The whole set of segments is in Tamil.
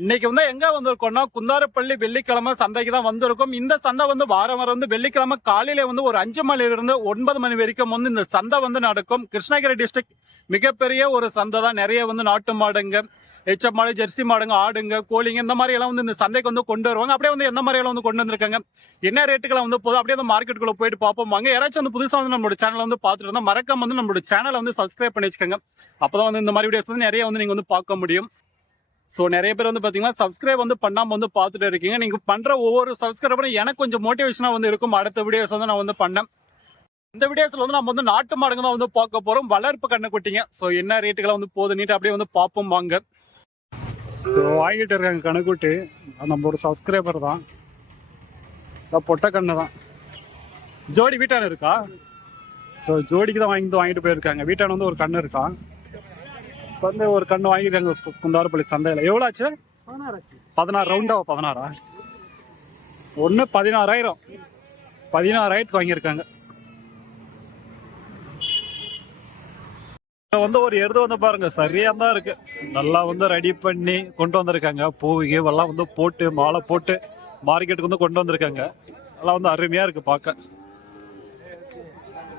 இன்னைக்கு வந்து எங்க வந்திருக்கோம்னா குந்தாரப்பள்ளி வெள்ளிக்கிழமை சந்தைக்கு தான் வந்திருக்கும். இந்த சந்தை வந்து வாரம் வாரம் வந்து வெள்ளிக்கிழமை காலையில வந்து ஒரு அஞ்சு மணிலிருந்து ஒன்பது மணி வரைக்கும் வந்து இந்த சந்தை வந்து நடக்கும். கிருஷ்ணகிரி டிஸ்ட்ரிக்ட் மிகப்பெரிய ஒரு சந்தை தான். நிறைய வந்து நாட்டு மாடுங்க எச்ச மாடு ஜெர்சி மாடுங்க ஆடுங்க கோழிங்க இந்த மாதிரி எல்லாம் வந்து இந்த சந்தைக்கு வந்து கொண்டு வருவாங்க. அப்படியே வந்து எந்த மாதிரி எல்லாம் வந்து கொண்டு வந்திருக்காங்க? என்ன ரேட்டுக்கெல்லாம் வந்து போதும் அப்படியே அந்த மார்க்கெட்டுக்குள்ள போயிட்டு பார்ப்போம். வாங்க யாராச்சும் வந்து புதுசாக வந்து நம்மளோட சேனல் வந்து பார்த்துட்டு இருந்தால் மறக்காம வந்து நம்மளோட சேனலை வந்து சப்ஸ்கிரைப் பண்ணி வச்சுக்கோங்க. அப்பதான் வந்து இந்த மாதிரி வீடியோஸ் வந்து நிறைய வந்து நீங்கள் வந்து பார்க்க முடியும். ஸோ நிறைய பேர் வந்து பார்த்தீங்கன்னா சப்ஸ்கிரைப் வந்து பண்ணாமல் வந்து பார்த்துட்டு இருக்கீங்க. நீங்கள் பண்ணுற ஒவ்வொரு சப்ஸ்கிரைபரும் எனக்கு கொஞ்சம் மோட்டிவேஷனாக வந்து இருக்கும். அடுத்த வீடியோஸ் வந்து நான் வந்து பண்ணேன். இந்த வீடியோஸில் வந்து நம்ம வந்து நாட்டு மாடுங்க தான் வந்து பார்க்க போகிறோம் வளர்ப்பு கண்ணுக்குட்டிங்க ஸோ என்ன ரேட்டுகளை வந்து போகுது? நீட்டு அப்படியே வந்து பார்ப்போம் வாங்க. ஸோ வாங்கிட்டு இருக்காங்க கணக்குட்டி நம்ம ஒரு சப்ஸ்கிரைபர் தான். பொட்ட பொட்டை கண்ணு தான். ஜோடி வீட்டான இருக்கா? ஸோ ஜோடிக்கு தான் வாங்கிட்டு வாங்கிட்டு போயிருக்காங்க. வீட்டான வந்து ஒரு கண்ணு இருக்கான் வந்து ஒரு கண்ணு வாங்கியிருக்காங்க குந்தாரப்பள்ளி சந்தையில். எவ்வளோ ஆச்சு? பதினாறு ரவுண்டாவா பதினாறா? ஒன்று பதினாறாயிரம். பதினாறாயிரத்துக்கு வாங்கியிருக்காங்க. வந்து ஒரு எருது வந்து பாருங்க சரியா தான் இருக்கு. நல்லா வந்து ரெடி பண்ணி கொண்டு வந்திருக்காங்க. பூ எல்லாம் வந்து போட்டு மாலை போட்டு மார்க்கெட்டுக்கு வந்து கொண்டு வந்திருக்காங்க. நல்லா வந்து அருமையா இருக்கு பார்க்க.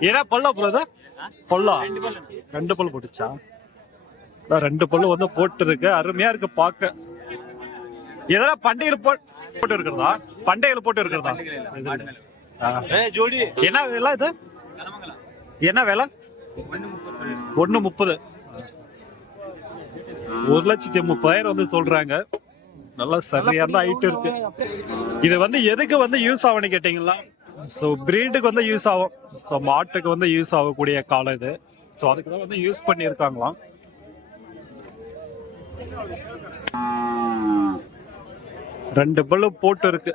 ஏன்னா பல்லா போலதா பொல்லா? ரெண்டு பல் போட்டுச்சா? ரெண்டு பல்லு வந்து போட்டு இருக்கு அருமையா இருக்கு பார்க்க. எதனா பண்டையில் போட்டு இருக்கிறதா பண்டையில் போட்டு இருக்கிறதா. ஜோடி. என்ன விலை இது? என்ன விலை? ஒண்ணு முப்பது. ஒரு லட்சத்தி முப்பதாயிரம் வந்து சொல்றாங்க. நல்லா சரியா தான் ஹைட் இருக்கு. இது வந்து எதுக்கு வந்து யூஸ் ஆகும்னு கேட்டீங்களா? ஸோ பிரீடுக்கு வந்து யூஸ் ஆகும். ஸோ மாட்டுக்கு வந்து யூஸ் ஆகக்கூடிய காலம் இது. ஸோ அதுக்கு தான் வந்து யூஸ் பண்ணியிருக்காங்களாம். ரெண்டு பல்லு போட்டு இருக்கு.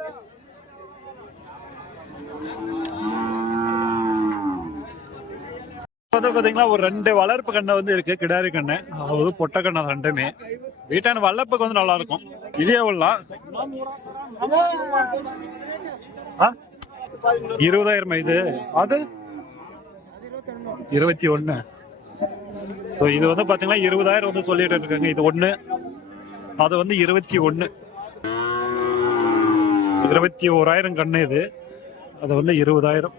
வந்து ஒரு ரெண்டு வளர்ப்பு கண்ணை வந்து இருக்கு கிடாரி கண்ணு. அதாவது பொட்டை கண்ணை ரெண்டுமே. வீட்டான வளர்ப்புக்கு வந்து நல்லா இருக்கும். இது எவ்வளோ இருபதாயிரம் இது? அது? இருபத்தி ஒன்று ஸோ இது வந்து பார்த்தீங்கன்னா இருபதாயிரம் வந்து சொல்லிட்டு இருக்காங்க. இது ஒன்று அது வந்து இருபத்தி ஒன்று இருபத்தி ஓராயிரம் கண்ணு இது. அது வந்து இருபதாயிரம்.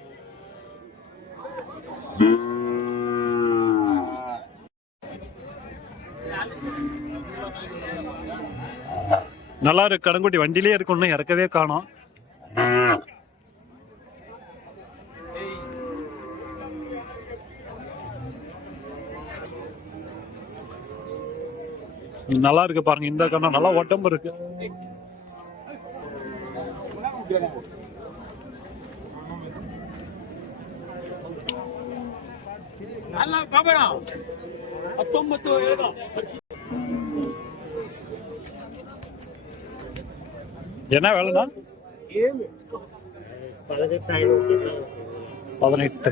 நல்லா இருக்கு. கடங்குட்டி வண்டியிலே இருக்கு ஒன்றும் இறக்கவே காணும். நல்லா இருக்கு பாருங்க இந்த கண்ணா நல்லா ஒட்டம்பு இருக்கு. என்ன வேலைண்ணா? பதினெட்டு.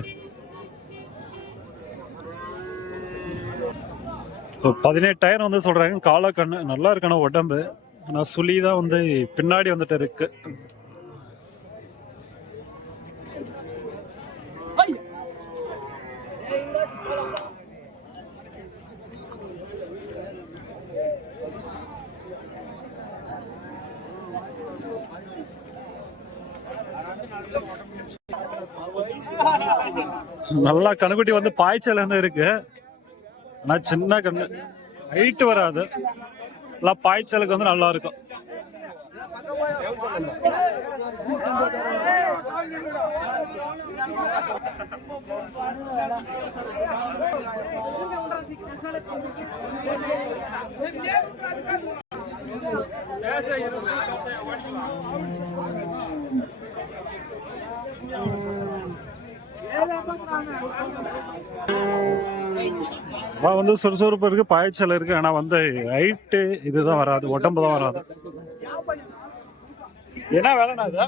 இப்போ பதினெட்டாயிரம் வந்து சொல்றாங்க. கால கண்ணு நல்லா இருக்கணும் உடம்பு. ஆனால் சுழி தான் வந்து பின்னாடி வந்துட்டு இருக்கு. நல்லா கண்ணுக்குட்டி வந்து பாய்ச்சல் வந்து இருக்கு. ஆனால் சின்ன கண்ணு. ஹைட் வராது. எல்லாம் பாய்ச்சலுக்கு வந்து நல்லா இருக்கும். அதான் வந்து சுறுசுறுப்பு இருக்கு பாய்ச்சல் இருக்கு. ஆனா வந்து ஹைட்டு இதுதான் வராது உடம்பு தான் வராது. என்ன வேலைண்ணா இது?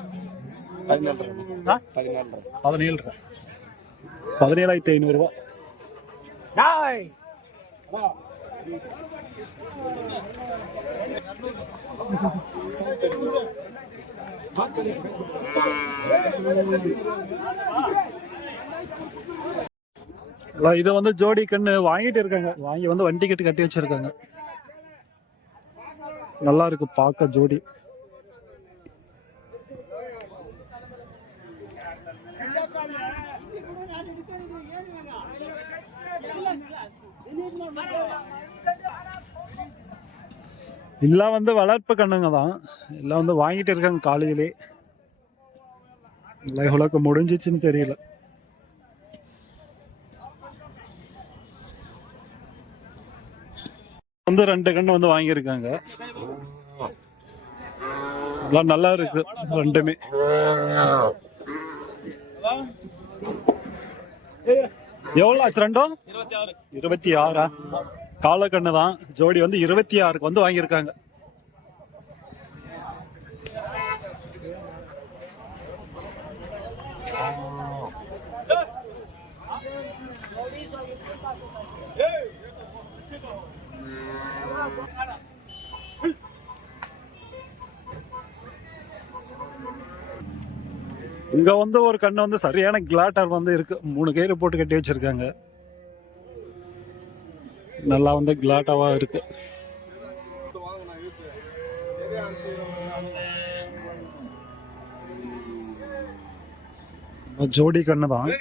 பதினேழு ரூபா. பதினேழாயிரத்தி ஐநூறு ரூபா இல்ல, இதை வந்து ஜோடி கண்ணு வாங்கிட்டு இருக்காங்க. வாங்கி வந்து வண்டி கட்டு கட்டி வச்சிருக்காங்க. நல்லா இருக்கு பார்க்க ஜோடி. எல்லாம் வந்து வளர்ப்பு கண்ணுங்க தான். எல்லாம் வந்து வாங்கிட்டு இருக்காங்க காலையிலே. இல்லை இவ்வளோக்கு முடிஞ்சிச்சுன்னு தெரியல. வந்து ரெண்டு கண்ணு வந்து வாங்கியிருக்காங்க. எல்லாம் நல்லா இருக்கு ரெண்டுமே. எவ்வளோ ஆச்சு ரெண்டும் இருபத்தி ஆறா? காலக்கண்ணு தான். ஜோடி வந்து இருபத்தி ஆறுக்கு வந்து வாங்கியிருக்காங்க. இங்க வந்து ஒரு கண்ணு வந்து சரியான கிளாட்டர் வந்து இருக்கு. மூணு கயிறு போட்டு கட்டி வச்சிருக்காங்க. நல்லா வந்து கிளாட்டாவா இருக்கு. ஜோடி கண்ணு தான்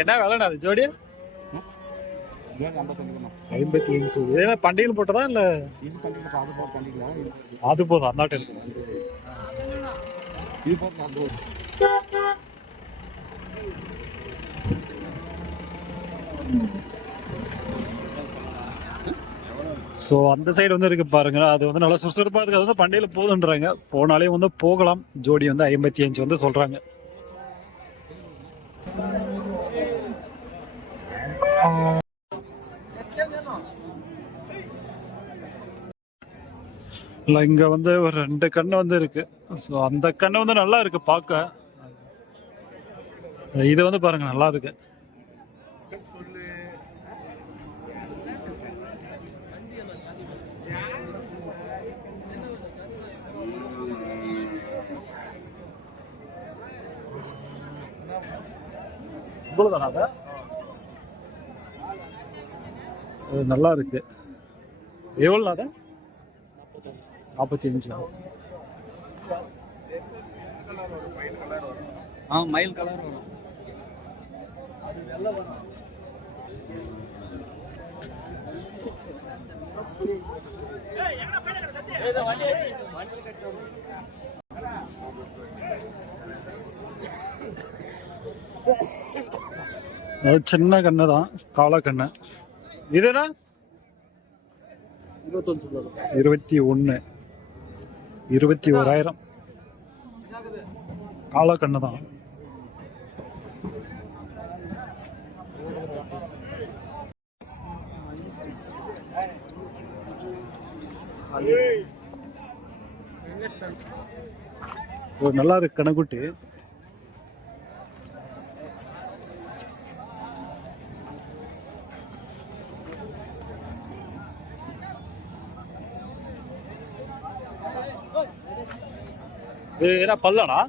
என்ன விலைண்ணா அது ஜோடி? ஐம்பத்தி அஞ்சு ஏன்னா பண்டிகையில் போட்டதா இல்ல? அது போதும் அந்த இருக்கு ஸோ அந்த சைடு வந்து இருக்கு பாருங்க. அது வந்து நல்லா சுறுசுறுப்பாக இருக்கு. அது வந்து பண்டிகையில் போதுன்றாங்க. போனாலே வந்து போகலாம். ஜோடி வந்து ஐம்பத்தி அஞ்சு வந்து சொல்றாங்க. இல்லை இங்க வந்து ஒரு ரெண்டு கண்ணு வந்து இருக்கு. ஸோ அந்த கண்ணு வந்து நல்லா இருக்கு பார்க்க. இது வந்து பாருங்க நல்லா இருக்கு. இவ்வளவுதானா அது? இது நல்லா இருக்கு. எவ்வளோ அது நாற்பத்தி அஞ்சு ஆ மயில் கலர் வரும். அது சின்ன கண்ணு தான் காளை கண்ணு. இதுனா? இருபத்தி ஒன்று இருபத்தி ஓராயிரம் காளை கண்ணு தான். ஒரு நல்லா இருக்கு கணக்குட்டி இது என்ன பல்லனா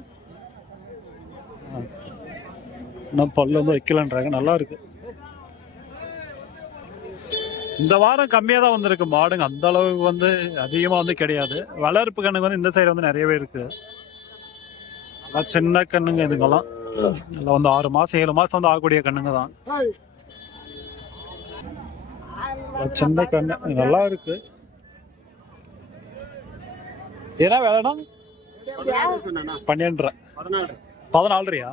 இன்னும் பல்லு வந்து வைக்கலன்றாங்க. நல்லா இருக்கு. இந்த வாரம் கம்மியாக தான் வந்திருக்கு மாடுங்க. அந்த அளவுக்கு வந்து அதிகமாக வந்து கிடையாது. வளர்ப்பு கண்ணுங்க வந்து இந்த சைடு வந்து நிறையவே இருக்கு. நல்லா சின்ன கண்ணுங்க இதுங்கெல்லாம். இதில் வந்து ஆறு மாதம் ஏழு மாசம் வந்து ஆகக்கூடிய கண்ணுங்க தான். சின்ன கண்ணு. நல்லா இருக்கு. ஏன்னா வேலைனா? பன்னெண்டரை. பதினாலு. பதினாலரையா?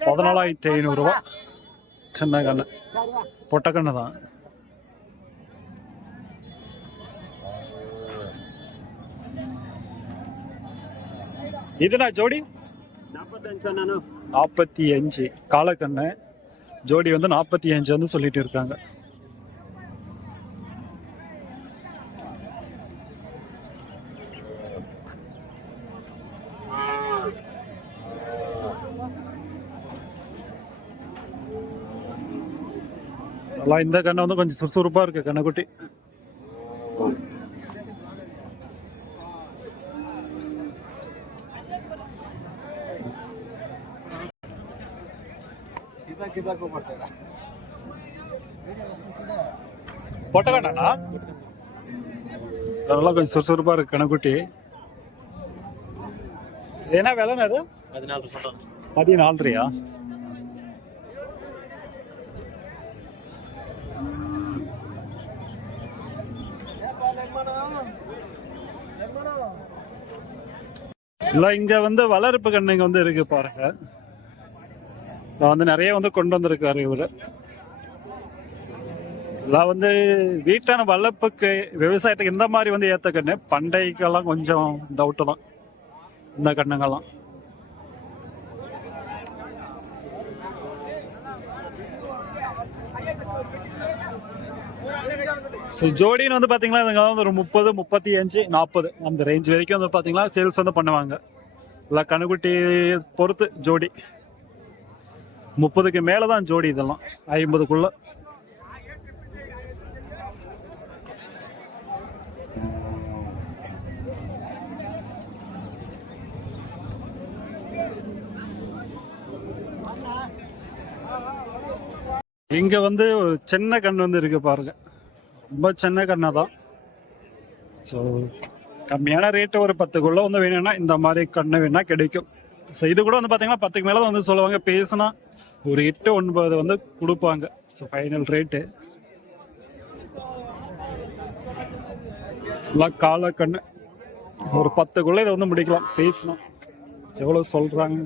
பதினாலாயிரத்தி ஐநூறுரூவா சின்ன கண்ணு. பொட்டை கண்ணு தான். இதுனா ஜோடி? நாற்பத்தி அஞ்சு. காலக்கண்ணு. ஜோடி வந்து நாற்பத்தி அஞ்சு வந்து சொல்லிட்டு இருக்காங்க. ஆனால் இந்த கண்ணை வந்து கொஞ்சம் சுறுசுறுப்பாக இருக்குது கண்ணைக்குட்டி பொட்டகண்ணா நல்லா கொஞ்சம் சுறுசுறுப்பாக இருக்குது கணக்குட்டி என்ன விலைண்ணா அது பதினாலு பதினாலு ரூபா இல்லை இங்கே வந்து வளர்ப்பு கண்ணுங்க வந்து இருக்கு பாருங்க. நான் வந்து நிறைய வந்து கொண்டு வந்திருக்காரு இவர். இதெல்லாம் வந்து வீட்டான வளர்ப்புக்கு விவசாயத்துக்கு இந்த மாதிரி வந்து ஏற்ற கண்ணு. பண்டைக்கெல்லாம் கொஞ்சம் டவுட்டு தான். இந்த கண்ணுங்கெல்லாம். ஸோ ஜோடின்னு வந்து பார்த்தீங்கன்னா இதுங்க வந்து ஒரு முப்பது முப்பத்தி அஞ்சு நாற்பது அந்த ரேஞ்ச் வரைக்கும் வந்து பார்த்தீங்கன்னா சேல்ஸ் வந்து பண்ணுவாங்க. இல்லை கணுக்குட்டி பொறுத்து ஜோடி. முப்பதுக்கு மேலே தான் ஜோடி இதெல்லாம். ஐம்பதுக்குள்ள. இங்க வந்து ஒரு சின்ன கண் வந்து இருக்கு பாருங்க. ரொம்ப சென்னை கண்ணை தான். ஸோ கம்மியான ரேட்டு ஒரு பத்துக்குள்ளே வந்து வேணும்னா இந்த மாதிரி கண்ணை வேணால் கிடைக்கும். ஸோ இது கூட வந்து பார்த்தீங்கன்னா பத்துக்கு மேலே வந்து சொல்லுவாங்க. பேசுனா ஒரு எட்டு ஒன்பது வந்து கொடுப்பாங்க. ஸோ ஃபைனல் ரேட்டு எல்லாம் கால கண்ணு. ஒரு பத்துக்குள்ளே இதை வந்து முடிக்கலாம். பேசலாம் எவ்வளோ சொல்கிறாங்க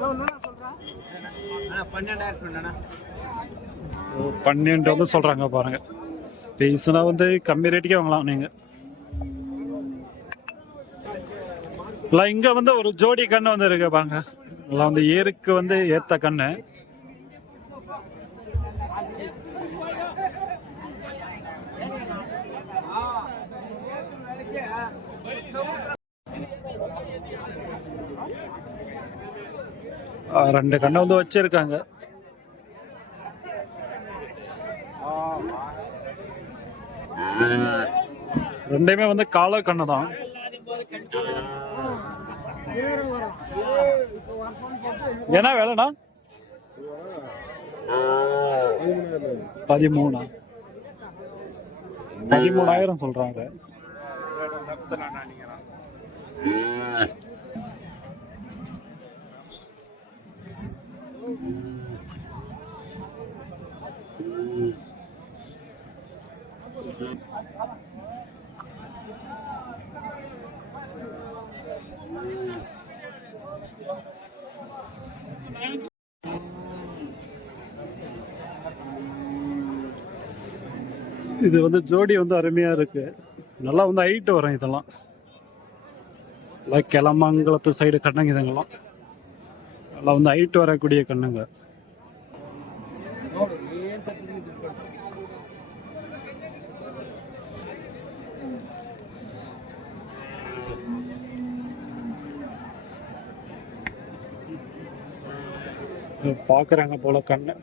No. பன்னெண்டு வந்து சொல்றாங்க பாருங்க. பேசுனா வந்து கம்மி ரேட்டுக்கே வாங்கலாம் நீங்க. இல்லை இங்க வந்து ஒரு ஜோடி கண்ணு வந்து இருக்கு பாருங்க. எல்லாம் வந்து ஏருக்கு வந்து ஏத்த கண்ணு. ரெண்டு கண்ணை வந்து வச்சிருக்காங்க. ரெண்டையுமே வந்து கால கண்ணு தான். என்ன வேலைண்ணா? பதிமூணா. பதிமூணாயிரம் சொல்றாங்க. இது வந்து ஜோடி வந்து அருமையாக இருக்கு. நல்லா வந்து ஹைட் வரும் இதெல்லாம். நல்லா கிளமங்கலத்து சைடு கண்ணுங்க இதுங்கெல்லாம். நல்லா வந்து ஹைட் வரக்கூடிய கண்ணுங்க. பார்க்குறாங்க போல கண்ணு.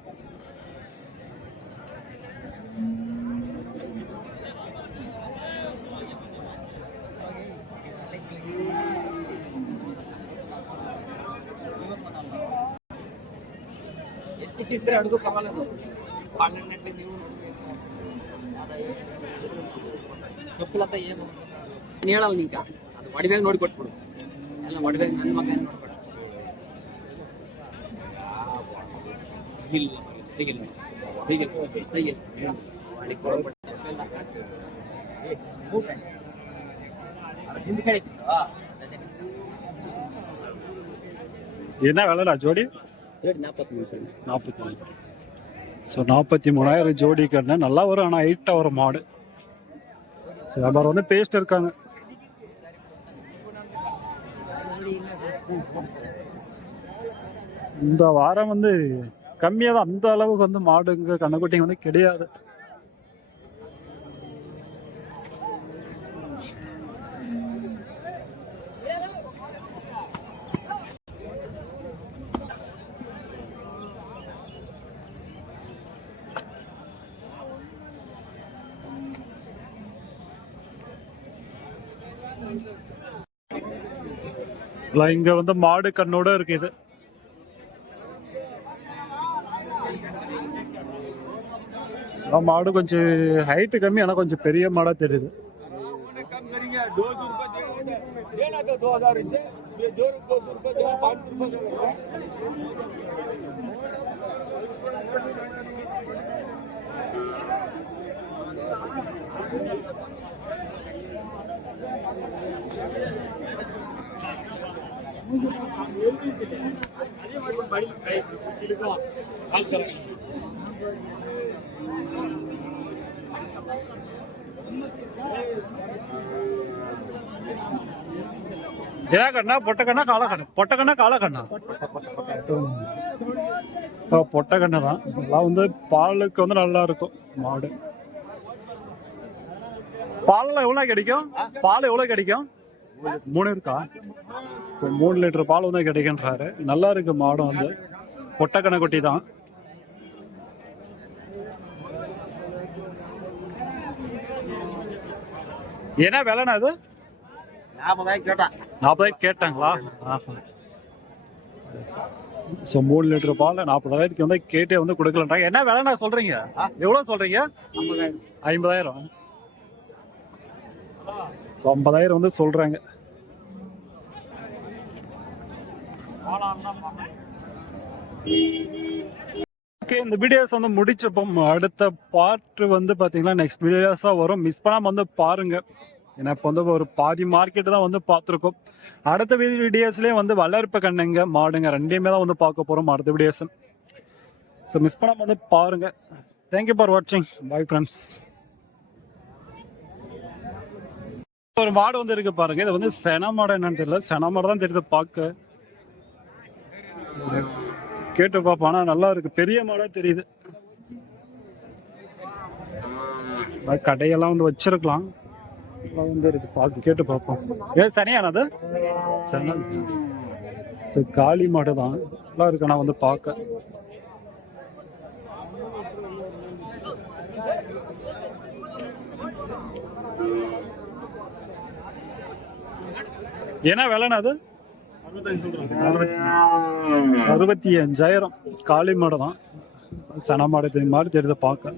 ఎత్తికిస్తే అడుగు పర్వాలేదు పన్నెండు నీవు చెప్పులంతా ఏమో ಹೇಳಲ್ಲ ನೀಗ ಅದು ಒಡವೆಗೆ ನೋಡಿ ಕೊಟ್ಬಿಡು ಎಲ್ಲ ಒಡವೆಗೆ ನನ್ನ ಮಗ ನೋಡ್ಕೊಡು ಇಲ್ಲ ಹೀಗಿಲ್ಲ ಹೀಗಿಲ್ಲ ಹೀಗಿಲ್ಲ ಮಾಡಿ ಕೊಡ್ಬಿಟ್ಟು ಹಿಂದೆ ಕಡೆ என்ன நாற்பத்தி மூணு ஸோ நாற்பத்தி மூணாயிரம் ஜோடி கண்ணு நல்லா வரும் ஆனால் ஹைட்டாக வரும் மாடு. ஸோ வியாபாரம் வந்து பேஸ்ட் இருக்காங்க. இந்த வாரம் வந்து கம்மியாக தான் அந்த அளவுக்கு வந்து மாடுங்க கண்ணுக்குட்டிங்க வந்து கிடையாது. இங்க வந்து மாடு கண்ணோட இருக்கு இது மாடு கொஞ்சம் ஹைட்டு கம்மி ஆனால் கொஞ்சம் பெரிய மாடாக தெரியுது Thank you. என்ன கண்ணா பொட்டை கண்ணா காளை கண்ணா பொட்டை கண்ணா காளை கண்ணா பொட்டை கண்ணு தான். இதெல்லாம் வந்து பாலுக்கு வந்து நல்லா இருக்கும் மாடு. பால்லாம் எவ்வளோ கிடைக்கும் பால் எவ்வளோ கிடைக்கும் மூணு இருக்கா? ஸோ மூணு லிட்டர் பால் வந்து கிடைக்குன்றாரு. நல்லா இருக்கு மாடு வந்து. பொட்டை கண்ணை குட்டி தான். என்ன விலைண்ணா அது நாற்பதாயிரம் கேட்டான். நாற்பதாயிரம் கேட்டாங்களா? ஸோ மூணு லிட்டர் பால் நாற்பதாயிரத்துக்கு வந்து கேட்டே வந்து கொடுக்கலன்றாங்க. என்ன விலைண்ணா சொல்றீங்க? எவ்வளோ சொல்றீங்க? ஐம்பதாயிரம். ஐம்பதாயிரம். ஸோ ஐம்பதாயிரம் வந்து சொல்றாங்க. ஓகே இந்த வீடியோஸ் வந்து முடிச்சப்போ அடுத்த பார்ட் வந்து பார்த்தீங்கன்னா நெக்ஸ்ட் வீடியோஸாக வரும். மிஸ் பண்ணாமல் வந்து பாருங்க. ஏன்னா இப்போ வந்து ஒரு பாதி மார்க்கெட்டு தான் வந்து பார்த்துருக்கோம் அடுத்த வீடியோஸ்லேயே வந்து வளர்ப்பு கண்ணுங்க மாடுங்க ரெண்டையுமே தான் வந்து பார்க்க போகிறோம் அடுத்த வீடியோஸ் ஸோ மிஸ் பண்ணாமல் வந்து பாருங்க. தேங்க்யூ ஃபார் வாட்சிங் பை ஃப்ரெண்ட்ஸ் ஒரு மாடு வந்து இருக்கு பாருங்க. இது வந்து சென மாடு என்னன்னு தெரியல. சென மாடு தான் தெரியுது பார்க்க. கேட்டு பார்ப்போம் ஆனால் நல்லா இருக்கு. பெரிய மாடாக தெரியுது. கடையெல்லாம் வந்து வச்சிருக்கலாம். நல்லா வந்து இருக்கு. பார்த்து கேட்டு பார்ப்போம் ஏ சனியானது சன சரி காளி மாடு தான். நல்லா இருக்கு. நான் வந்து பார்க்க என்ன விலைண்ணா அது? அறுபத்தி அஞ்சாயிரம். காளி மாடு தான். சன மாடு தெரி- மாதிரி தெரியுது பார்க்க.